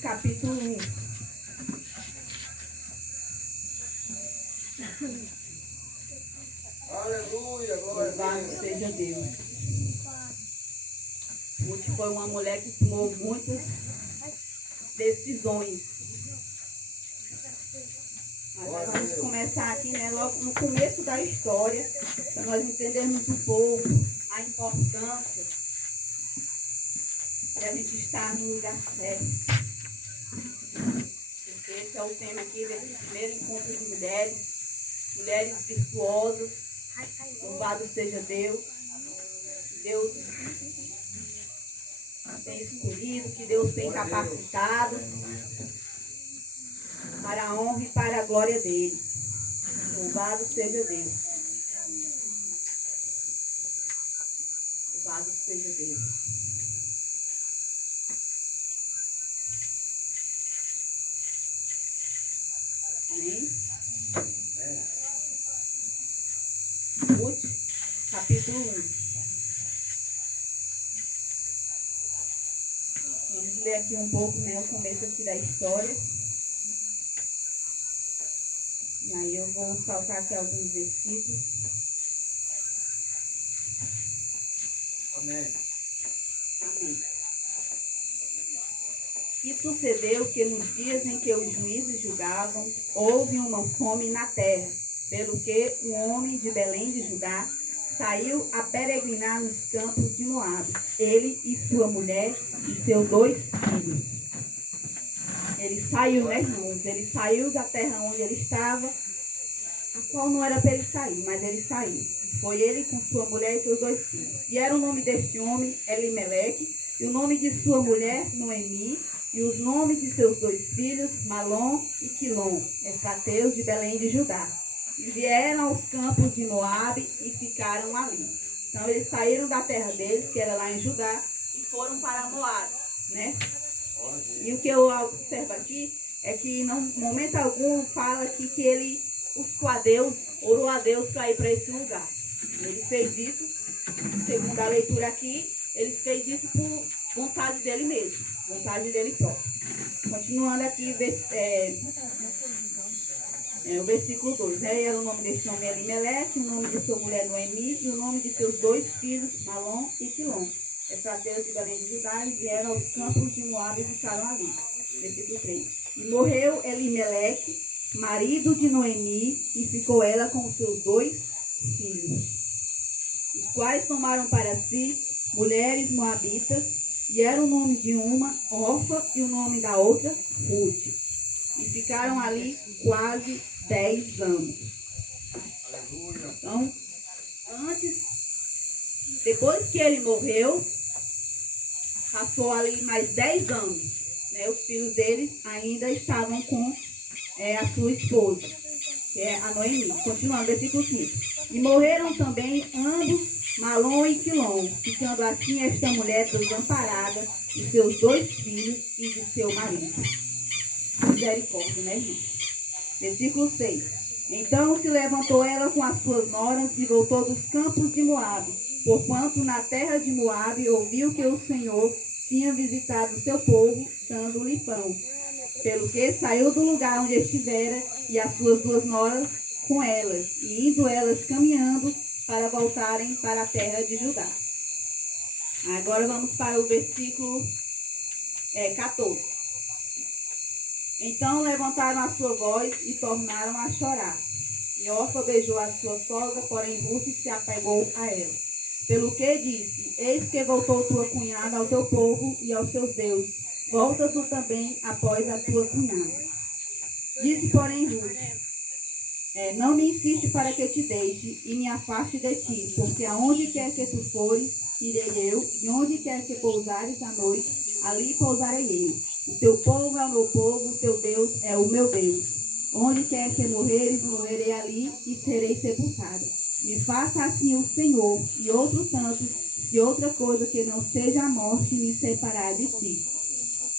capítulo 1. Aleluia, glória a Louvado Deus. seja Deus. Ruth foi uma mulher que tomou muitas decisões. Mas vamos começar aqui, né, logo no começo da história, para nós entendermos um pouco a importância de a gente estar no lugar certo. Porque esse é o tema aqui desse primeiro encontro de mulheres, mulheres virtuosas. Louvado seja Deus. Que Deus tem escolhido, que Deus tem capacitado para a honra e para a glória dele. Louvado seja Deus. Louvado seja Deus. Amém? Ruth, capítulo 1. Vamos ler aqui um pouco, né, o começo aqui da história. E aí eu vou saltar aqui alguns versículos. Amém. Amém. E sucedeu que nos dias em que os juízes julgavam, houve uma fome na terra, pelo que um homem de Belém de Judá saiu a peregrinar nos campos de Moabe, ele e sua mulher e seus 2 filhos. Ele saiu, né, irmãos? Ele saiu da terra onde ele estava, a qual não era para ele sair, mas ele saiu. Foi ele com sua mulher e seus 2 filhos. E era o nome deste homem Elimeleque, e o nome de sua mulher Noemi, e os nomes de seus 2 filhos, Malom e Quilom, efrateus de Belém de Judá. E vieram aos campos de Moabe e ficaram ali. Então eles saíram da terra deles, que era lá em Judá, e foram para Moabe, né? E o que eu observo aqui é que, em momento algum, fala aqui que ele buscou a Deus, orou a Deus para ir para esse lugar. Ele fez isso, segundo a leitura aqui, ele fez isso por vontade dele mesmo, vontade dele próprio. Continuando aqui, o versículo 2, né? Era o nome deste homem Elimeleque, o nome de sua mulher Noemi, e o nome de seus 2 filhos, Malom e Quilom, efrateiros de Belém de Judá, e vieram aos campos de Moabe e ficaram ali. Versículo 3. E morreu Elimeleque, marido de Noemi, e ficou ela com os seus 2 filhos, os quais tomaram para si mulheres moabitas, e era o nome de uma Orfa e o nome da outra Ruth. E ficaram ali quase 10 anos. Então, depois que ele morreu, passou ali mais 10 anos. Né? Os filhos deles ainda estavam com a sua esposa, que é a Noemi. Continuando, versículo 5. E morreram também ambos, Malom e Quilom, ficando assim esta mulher desamparada de seus 2 filhos e de seu marido. Misericórdia, né, irmão? Versículo 6. Então se levantou ela com as suas noras e voltou dos campos de Moabe, porquanto na terra de Moabe ouviu que o Senhor tinha visitado o seu povo, dando-lhe pão. Pelo que saiu do lugar onde estivera e as suas 2 noras com elas, e indo elas caminhando para voltarem para a terra de Judá. Agora vamos para o versículo 14. Então levantaram a sua voz e tornaram a chorar. E Orfa beijou a sua sogra, porém Ruth se apegou a ela. Pelo que disse: Eis que voltou tua cunhada ao teu povo e aos seus deuses. Volta tu também após a tua cunhada. Disse, porém, Ruth: não me insiste para que te deixe e me afaste de ti, porque aonde quer que tu fores, irei eu, e onde quer que pousares à noite, ali pousarei eu. O teu povo é o meu povo, o teu Deus é o meu Deus. Onde quer que morreres, morrerei ali e serei sepultada. Me faça assim o Senhor, e outro tanto, se outra coisa que não seja a morte me separar de ti.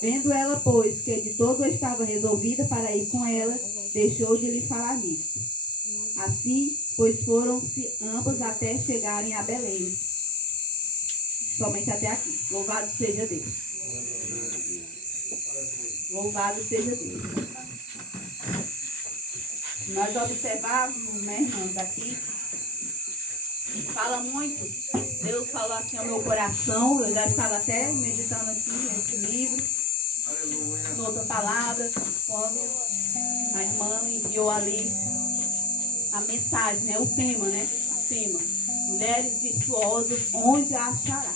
Vendo ela, pois, que de todo estava resolvida para ir com ela, deixou de lhe falar nisso. Assim, pois foram-se ambas até chegarem a Belém. Somente até aqui. Louvado seja Deus. Louvado seja Deus. Nós observávamos, né, irmãos, aqui, fala muito. Deus falou assim ao meu coração, eu já estava até meditando aqui nesse livro, em outra palavra, quando a irmã enviou ali a mensagem, né, o tema, né, o tema, mulheres virtuosas, onde a achará.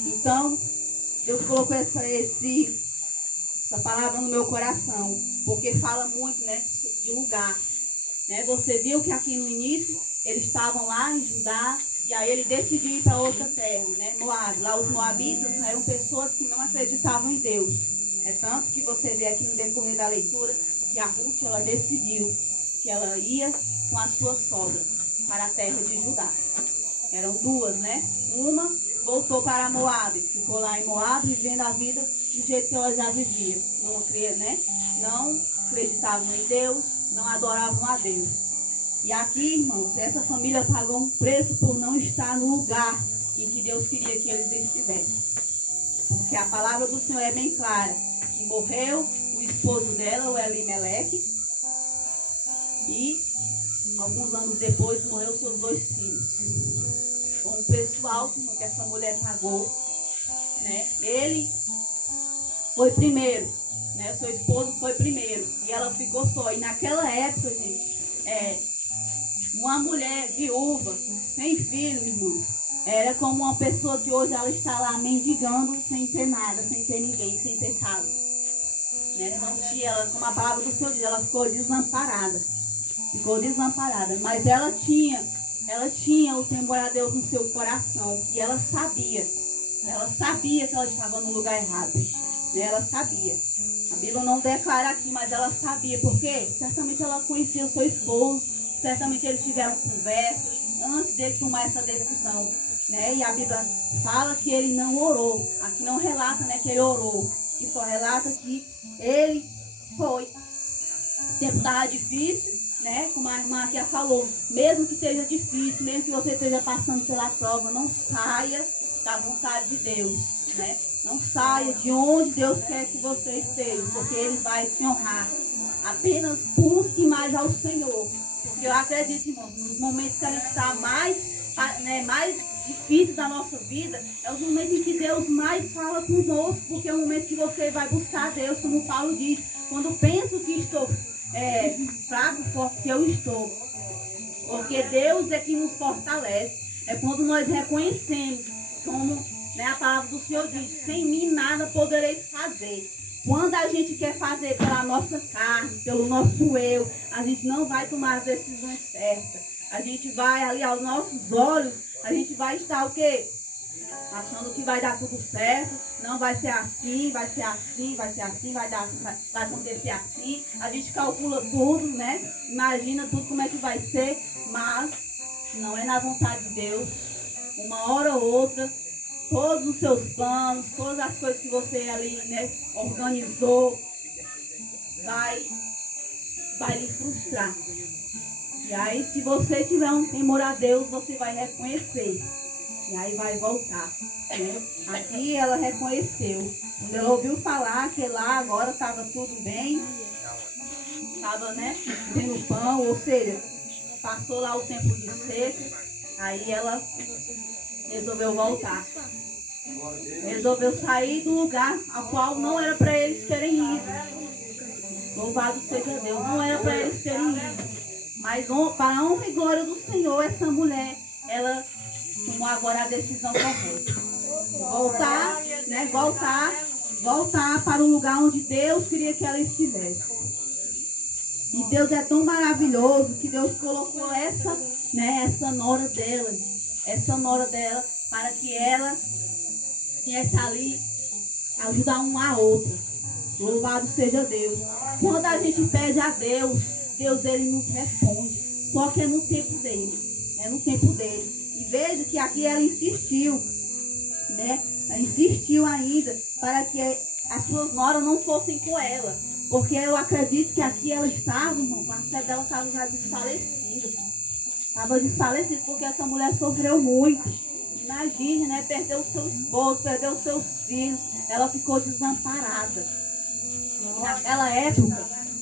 Então, Deus colocou essa palavra no meu coração, porque fala muito, né, de lugar. Né? Você viu que aqui no início, eles estavam lá em Judá, e aí ele decidiu ir para outra terra, né? Moab. Lá os moabitas eram pessoas que não acreditavam em Deus. É tanto que você vê aqui no decorrer da leitura, que a Ruth, ela decidiu que ela ia com a sua sogra para a terra de Judá. Eram duas, né? Uma voltou para Moab, ficou lá em Moab vivendo a vida do jeito que ela já vivia. Não acreditavam em Deus, não adoravam a Deus. E aqui, irmãos, essa família pagou um preço por não estar no lugar em que Deus queria que eles estivessem. Porque a palavra do Senhor é bem clara, que morreu o esposo dela, o Elimeleque, e alguns anos depois morreu seus 2 filhos. Com um preço alto que essa mulher pagou, né? Ele foi primeiro, né? O seu esposo foi primeiro e ela ficou só. E naquela época, gente, uma mulher viúva, sem filho, irmãos, era como uma pessoa que hoje ela está lá mendigando sem ter nada, sem ter ninguém, sem ter casa. Né? Não tinha, ela, como a palavra do Senhor diz, ela ficou desamparada. Ficou desamparada, mas ela tinha o temor a Deus no seu coração. E ela sabia que ela estava no lugar errado. Né? Ela sabia. A Bíblia não declara aqui, mas ela sabia. Por quê? Certamente ela conhecia o seu esposo. Certamente eles tiveram conversas antes dele tomar essa decisão. Né? E a Bíblia fala que ele não orou. Aqui não relata, né, que ele orou. Que só relata que ele foi. O tempo estava difícil. Né? Como a irmã aqui falou, mesmo que esteja difícil, mesmo que você esteja passando pela prova, não saia da vontade de Deus, né? Não saia de onde Deus quer que você esteja, porque Ele vai te honrar. Apenas busque mais ao Senhor, porque eu acredito, irmãos, nos momentos que a gente está mais difícil da nossa vida, é os momentos em que Deus mais fala conosco, porque é o momento que você vai buscar Deus, como Paulo diz, quando penso que estou fraco, forte eu estou. Porque Deus é que nos fortalece. É quando nós reconhecemos, como, né, a palavra do Senhor diz, sem mim nada podereis fazer. Quando a gente quer fazer pela nossa carne, pelo nosso eu, a gente não vai tomar as decisões certas. A gente vai ali aos nossos olhos, a gente vai estar o quê? Achando que vai dar tudo certo, não vai ser assim, vai ser assim, vai ser assim, vai acontecer assim. A gente calcula tudo, né? Imagina tudo como é que vai ser, mas se não é na vontade de Deus, uma hora ou outra, todos os seus planos, todas as coisas que você ali, né, organizou, vai lhe frustrar. E aí, se você tiver um temor a Deus, você vai reconhecer. E aí vai voltar. Né? Aqui ela reconheceu. Quando ela ouviu falar que lá agora estava tudo bem, estava, né, tendo pão, ou seja, passou lá o tempo de seca, aí ela resolveu voltar. Resolveu sair do lugar ao qual não era para eles terem ido. Louvado seja Deus, não era para eles terem ido. Mas para a honra e glória do Senhor, essa mulher, ela tomou agora a decisão correta. Voltar, né? Voltar para o lugar onde Deus queria que ela estivesse. E Deus é tão maravilhoso que Deus colocou essa nora dela, para que ela viesse ali ajudar uma a outra. Louvado seja Deus. Quando a gente pede a Deus, Ele nos responde. Só que é no tempo dele. É no tempo dele. E veja que aqui ela insistiu, né? Ela insistiu ainda para que as suas noras não fossem com ela. Porque eu acredito que aqui ela estava, irmão, a fé dela estava já desfalecida. Estava desfalecida porque essa mulher sofreu muito. Imagine, né? Perdeu o seu esposo, perdeu os seus filhos. Ela ficou desamparada.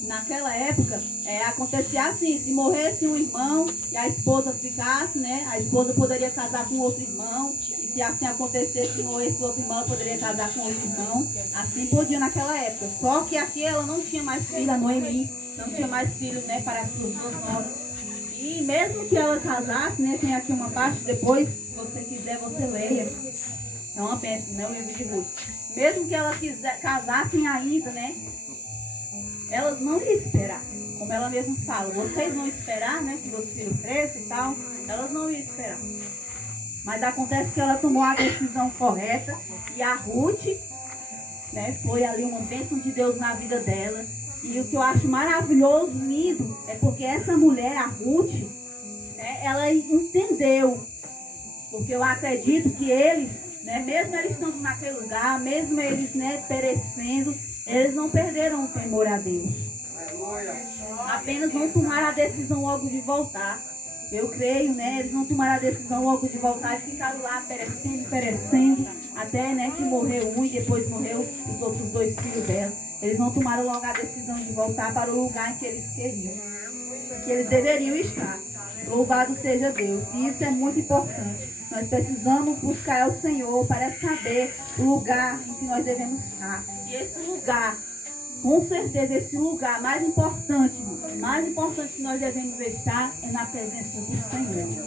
Naquela época, acontecia assim, se morresse um irmão e a esposa ficasse, né? A esposa poderia casar com outro irmão, e se assim acontecesse, se morresse outro irmão, ela poderia casar com outro irmão. Assim podia naquela época. Só que aqui ela não tinha mais filho, a Noemi, não tinha mais filho, né, para as suas duas noras. E mesmo que ela casasse, né, tem aqui uma parte, depois, se você quiser, você leia. Não a pense, né, o livro de Ruth. Mesmo que ela casassem ainda, né, elas não iam esperar. Como ela mesma fala, vocês vão esperar, né, que meus filhos cresçam e tal. Elas não iam esperar. Mas acontece que ela tomou a decisão correta e a Ruth, né, foi ali uma bênção de Deus na vida dela. E o que eu acho maravilhoso, lindo, é porque essa mulher, a Ruth, né, ela entendeu. Porque eu acredito que eles, né, mesmo eles estando naquele lugar, mesmo eles, né, perecendo, eles não perderam o temor a Deus. Apenas não tomaram a decisão logo de voltar. Eu creio, né? Eles não tomaram a decisão logo de voltar e ficaram lá perecendo, até, né, que morreu um e depois morreu os outros dois filhos dela. Eles não tomaram logo a decisão de voltar para o lugar em que eles queriam, que eles deveriam estar. Louvado seja Deus. E isso é muito importante. Nós precisamos buscar o Senhor para saber o lugar em que nós devemos estar. E esse lugar, com certeza, esse lugar mais importante que nós devemos estar é na presença do Senhor.